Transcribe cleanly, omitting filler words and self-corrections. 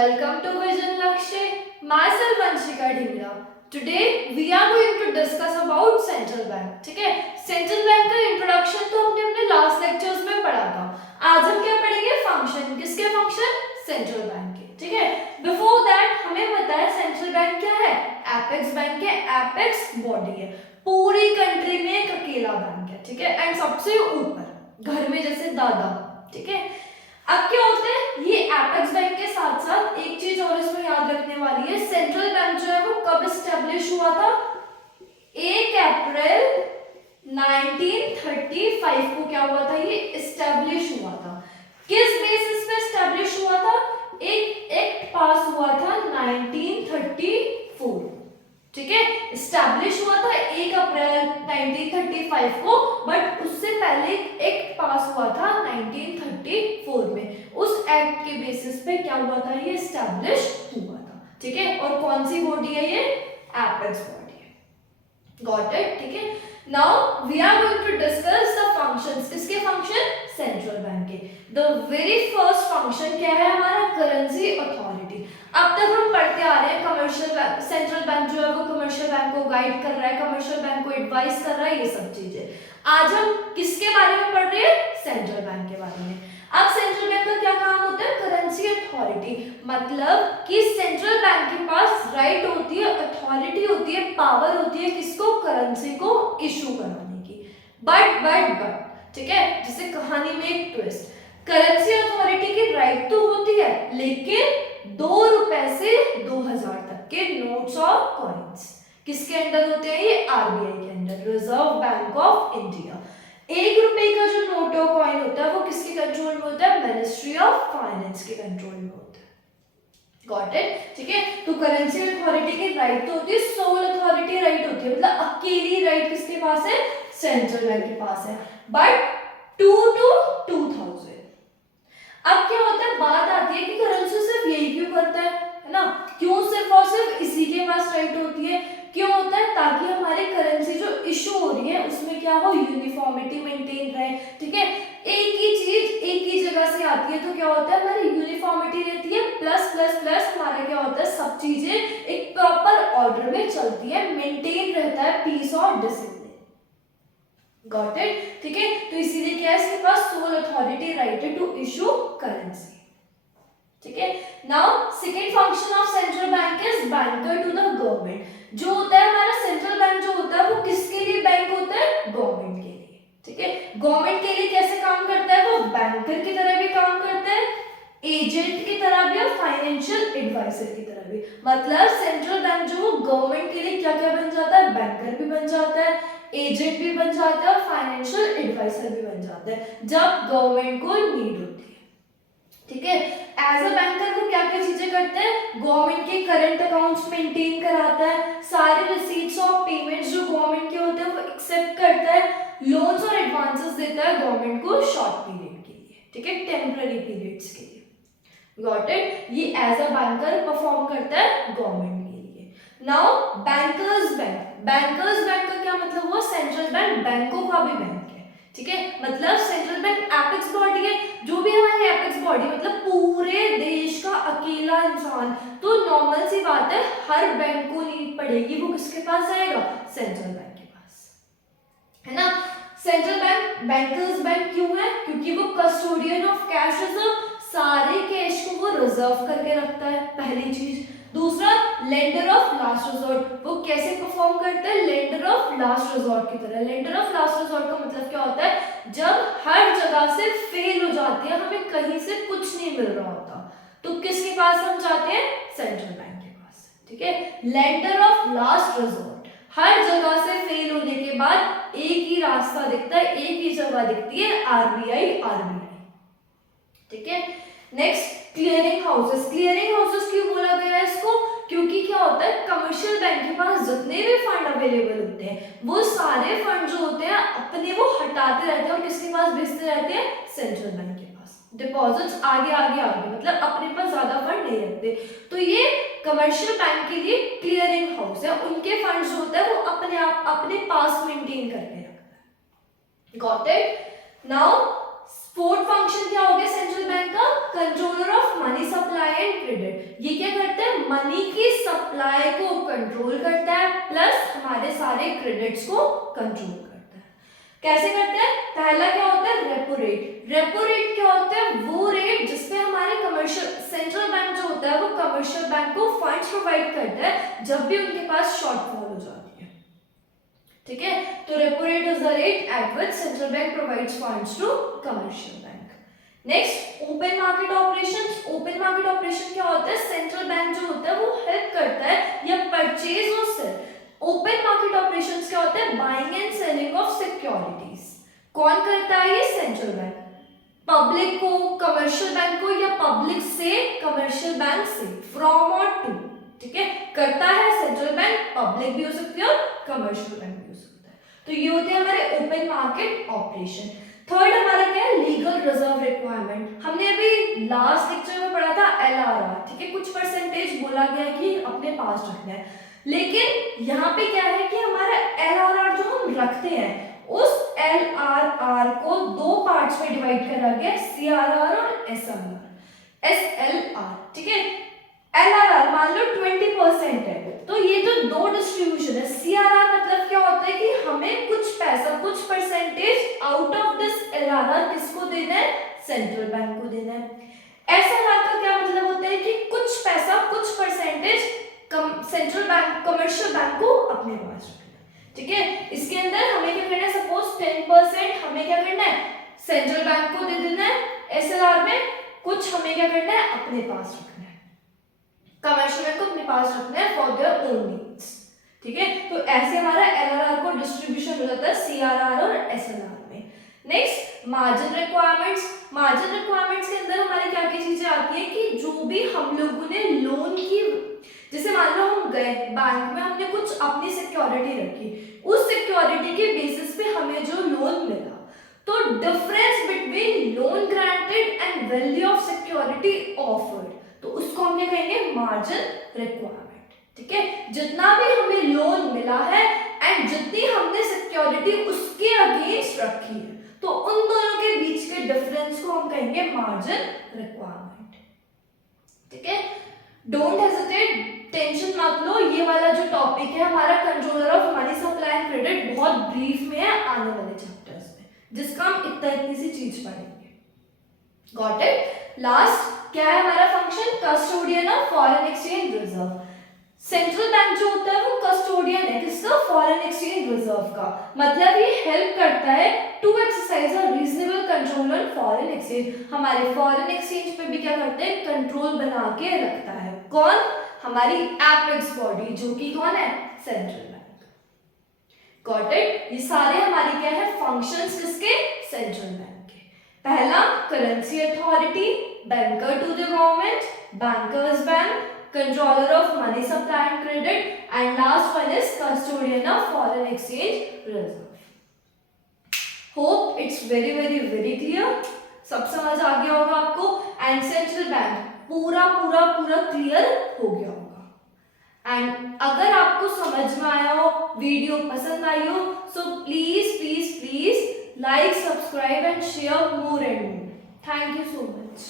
Welcome to Vision Lakshay. Myself Vanshika Dhingra. Today we are going to discuss about central bank. ठीक है, central bank का introduction तो हमने अपने last lectures में पढ़ा था. आज हम क्या पढ़ेंगे? फंक्शन. किसके फंक्शन? सेंट्रल बैंक के. ठीक है, बिफोर दैट हमें पता है सेंट्रल बैंक क्या है? एपेक्स बैंक है. एपेक्स बॉडी है, पूरी कंट्री में एक अकेला बैंक है. ठीक है, एंड सबसे ऊपर घर में जैसे दादा. ठीक है, अब क्या होता है, ये एपेक्स बैंक के साथ साथ एक चीज और इसमें याद रखने वाली है. सेंट्रल बैंक जो है वो कब एस्टेब्लिश हुआ था? 1 अप्रैल 1935 को क्या हुआ था? ये एस्टेब्लिश हुआ था. किस बेसिस पे एस्टेब्लिश हुआ था? एक एक्ट पास हुआ था 1934. ठीक है, एस्टैब्लिश हुआ था 1 अप्रैल 1935 को, बट उससे पहले एक्ट पास हुआ था 1934 में. उस एक्ट के बेसिस पे क्या हुआ था? ये एस्टैब्लिश हुआ था. ठीक है, और कौन सी बॉडी है ये? एपेक्स बॉडी है. Got it? ठीक है, now we are going to discuss the functions. किसके फंक्शन? सेंट्रल बैंक के. द वेरी फर्स्ट फंक्शन क्या है हमारा? Currency authority. अब तक हम पढ़ते आ रहे हैं कमर्शियल बैंक, सेंट्रल बैंक जो है वो कमर्शियल बैंक को गाइड कर रहा है, कमर्शियल बैंक को एडवाइस कर रहा है, ये सब चीजें. आज हम किसके बारे में पढ़ रहे हैं? सेंट्रल बैंक के बारे में. अब सेंट्रल बैंक का क्या काम होता है? Currency authority. मतलब कि सेंट्रल बैंक के पास राइट होती है, अथॉरिटी होती है, पावर होती है किसको? करेंसी को इशू कराने की. बट ठीक है, जैसे कहानी में एक ट्विस्ट. करेंसी अथॉरिटी की राइट तो होती है, लेकिन 2 रुपए से 2000 तक के नोट्स और कॉइन्स किसके अंडर होते हैं? ये आरबीआई के under, reserve bank of India. 1 रुपए का जो नोट और कॉइन होता है वो किसके कंट्रोल में होता है? मिनिस्ट्री ऑफ फाइनेंस के कंट्रोल में होता है. Got it? ठीक है, तो करेंसी अथॉरिटी की राइट तो होती है, सोल अथॉरिटी राइट होती है, मतलब अकेली राइट किसके पास है? सेंट्रल बैंक के पास है. But 2 to 2000. अब क्या होता है, बात आती है कि करेंसी सिर्फ यही क्यों करता है ना? क्यों सिर्फ और सिर्फ इसी के पास राइट होती है? क्यों होता है? ताकि हमारी करेंसी जो इशू हो रही है उसमें क्या हो? यूनिफॉर्मिटी मेंटेन रहे. ठीक है, एक ही चीज एक ही जगह से आती है तो क्या होता है? हमारी यूनिफॉर्मिटी रहती है, प्लस प्लस प्लस हमारा क्या होता है? सब चीजें एक प्रॉपर ऑर्डर में चलती है, मेंटेन रहता है पीस और डिसिप्लिन. Got it? ठीक है, तो इसीलिए क्या है, इसके पास सोल अथॉरिटी राइट है टू इशू करेंसी. ठीक है, now second function of central bank is banker to the government. जो होता है हमारा सेंट्रल बैंक जो होता है वो किसके लिए बैंक होता है? गवर्नमेंट के लिए. ठीक है, गवर्नमेंट के लिए कैसे काम करता है? वो बैंकर की तरह भी काम करता है, एजेंट की तरह भी और फाइनेंशियल एडवाइजर की तरह भी. मतलब सेंट्रल बैंक जो गवर्नमेंट के लिए क्या क्या बन जाता है? बैंकर भी बन जाता है, एजेंट भी बन जाता है और फाइनेंशियल एडवाइजर भी बन जाता है जब गवर्नमेंट को नीड होती है. ठीक है, एज अ बैंकर वो क्या क्या चीजें करते हैं? गवर्नमेंट के करंट अकाउंट्स मेंटेन कराता है, सारे रिसीट्स और पेमेंट्स जो गवर्नमेंट के होते हैं वो एक्सेप्ट करता है, लोन्स और एडवांसेस देता है गवर्नमेंट को शॉर्ट पीरियड के लिए. ठीक है, टेम्पररी पीरियड्स के लिए. Got it? ये एज अ बैंकर परफॉर्म करता है गवर्नमेंट के लिए. Now bankers bank. Bankers bank का क्या मतलब हुआ? सेंट्रल बैंक बैंकों का भी बैंक है. ठीक है, मतलब सेंट्रल बैंक एपेक्स बॉडी है. जो भी हमारी एपेक्स बॉडी मतलब पूरे देश का अकेला इंसान, तो नॉर्मल सी बात है हर बैंक को नीड पड़ेगी, वो किसके पास जाएगा? सेंट्रल बैंक के पास, है ना? सेंट्रल बैंक बैंकर्स बैंक क्यों है? क्योंकि वो कस्टोडियन ऑफ कैश रिजर्व, सारे कैश को वो रिजर्व करके रखता है, पहली चीज. दूसरा, लेंडर ऑफ लास्ट रिजॉर्ट. वो कैसे परफॉर्म करता है? लेंडर ऑफ लास्ट रिजॉर्ट की तरह. लेंडर ऑफ लास्ट रिजॉर्ट का मतलब क्या होता है? जब हर जगह से फेल हो जाती है, हमें कहीं से कुछ नहीं मिल रहा होता, तो किसके पास हम जाते हैं? सेंट्रल बैंक के पास. ठीक है, लेंडर ऑफ लास्ट रिजॉर्ट. हर जगह से फेल होने के बाद एक ही रास्ता दिखता है, एक ही जगह दिखती है, आरबीआई. ठीक है, next clearing houses. Clearing houses क्यों बोला गया है इसको? क्योंकि क्या होता है, कमर्शियल बैंक के पास जितने भी फंड अवेलेबल होते हैं वो सारे फंड जो होते हैं अपने वो हटाते रहते हैं और किसके पास भेजते रहते हैं? सेंट्रल बैंक के पास. डिपॉजिट्स आगे मतलब अपने पास ज्यादा फंड नहीं रखते, तो ये कमर्शियल बैंक के लिए क्लियरिंग हाउस है. उनके फंड जो होते हैं वो अपने आप अपने पास मेंटेन करके रखता है. Got it? Now fourth function क्या हो गया सेंट्रल बैंक का? Controller of money supply and credit. ये क्या करता है, मनी की सप्लाई को कंट्रोल करता है प्लस हमारे सारे क्रेडिट्स को कंट्रोल करता है। कैसे करते हैं, पहला क्या होता है, रेपो रेट। रेपो रेट क्या होता है, वो रेट जिसपे हमारे कमर्शियल सेंट्रल बैंक जो होता है वो कमर्शियल बैंक को फंड्स प्रोवाइड करता है जब भी उनके पास शॉर्टफॉल हो जाती है, ठीक है। तो repo rate is the rate at which central bank provides funds to commercial bank. Next, open market operations. Open market operation क्या होता है, सेंट्रल बैंक जो होता है वो हेल्प करता है या परचेज और सेल। ओपन मार्केट ऑपरेशंस क्या होता है, buying and selling of securities. कौन करता है ये, सेंट्रल बैंक। पब्लिक को कमर्शियल बैंक को या पब्लिक से कमर्शियल बैंक से, फ्रॉम और टू, ठीक है, करता है सेंट्रल बैंक। पब्लिक भी हो सकती है और कमर्शियल बैंक भी हो सकता है। तो ये होते हैं हमारे ओपन मार्केट ऑपरेशन। थर्ड हमारा क्या है, लीगल रिजर्व रिक्वायरमेंट। हमने अभी लास्ट लेक्चर में पढ़ा था एलआरआर, ठीक है, कुछ परसेंटेज बोला गया कि अपने पास रखना है, लेकिन यहाँ पे क्या है कि हमारा एलआरआर जो हम रखते हैं उस एलआरआर को दो पार्ट्स में डिवाइड करा गया, सीआरआर और एसएलआर, ठीक है। एलआरआर मान लो 20% है, तो ये जो दो डिस्ट्रीब्यूशन है, सीआरआर मतलब क्या होता है कि हमें कुछ पैसा, कुछ percentage out of this LRR किसको देना है, सेंट्रल बैंक को देना है। एसएलआर का क्या मतलब होता है कि कुछ पैसा, कुछ percentage central bank commercial bank को अपने पास रखना है, ठीक है। इसके अंदर हमें क्या करना है, सपोज 10% हमें क्या करना है, सेंट्रल बैंक को दे देना है। एसएलआर में कुछ हमें क्या करना है, अपने पास रखना है, कमर्शियल बैंक को अपने पास रखना है फॉर देयर ओन नीड्स, ठीक है। तो ऐसे हमारा एलआरआर को डिस्ट्रीब्यूशन हो जाता है सीआरआर और एसएलआर में। Next, margin requirements. Margin requirements के अंदर हमारी क्या क्या चीजें आती है कि जो भी हम लोगों ने लोन की, जैसे मान लो हम गए बैंक में, हमने कुछ अपनी सिक्योरिटी रखी, उस सिक्योरिटी के बेसिस पे हमें जो लोन मिला, तो difference between loan granted and value of security offered, तो उसको हम क्या कहेंगे, मार्जिन रिक्वायरमेंट, ठीक है। जितना भी हमें लोन मिला है एंड जितनी हमने सिक्योरिटी उसके अगेंस्ट रखी है, तो उन दोनों के बीच के डिफरेंस को हम कहेंगे मार्जिन रिक्वायरमेंट, ठीक है। डोंट हेजिटेट, टेंशन मत लो, ये वाला जो टॉपिक है हमारा controller of money supply and credit बहुत ब्रीफ में है आने वाले चैप्टर्स में, जिसका हम इतनी सी चीज पढ़ेंगे। Got it. लास्ट क्या है हमारा function, custodian of foreign exchange reserve. Central bank जो होता है वो कस्टोडियन है किसका, फॉरेन एक्सचेंज रिजर्व का। मतलब ये हेल्प करता है to exercise a reasonable control on foreign exchange. हमारे फॉरेन एक्सचेंज पे भी क्या करते हैं, कंट्रोल बना के रखता है। कौन, हमारी एपेक्स बॉडी, जो कि कौन है, सेंट्रल बैंक। Got it. ये सारे हमारी क्या है, फंक्शंस किसके, सेंट्रल बैंक के। पहला currency authority, banker to the government, bankers bank, controller of money supply and credit, and last one is custodian of foreign exchange reserve. Hope it's very clear. सब समझ आ गया होगा आपको, एंड सेंट्रल बैंक पूरा clear हो गया होगा। And अगर आपको समझ में आया हो, वीडियो पसंद आई हो, so please like, subscribe and share more and more. Thank you so much.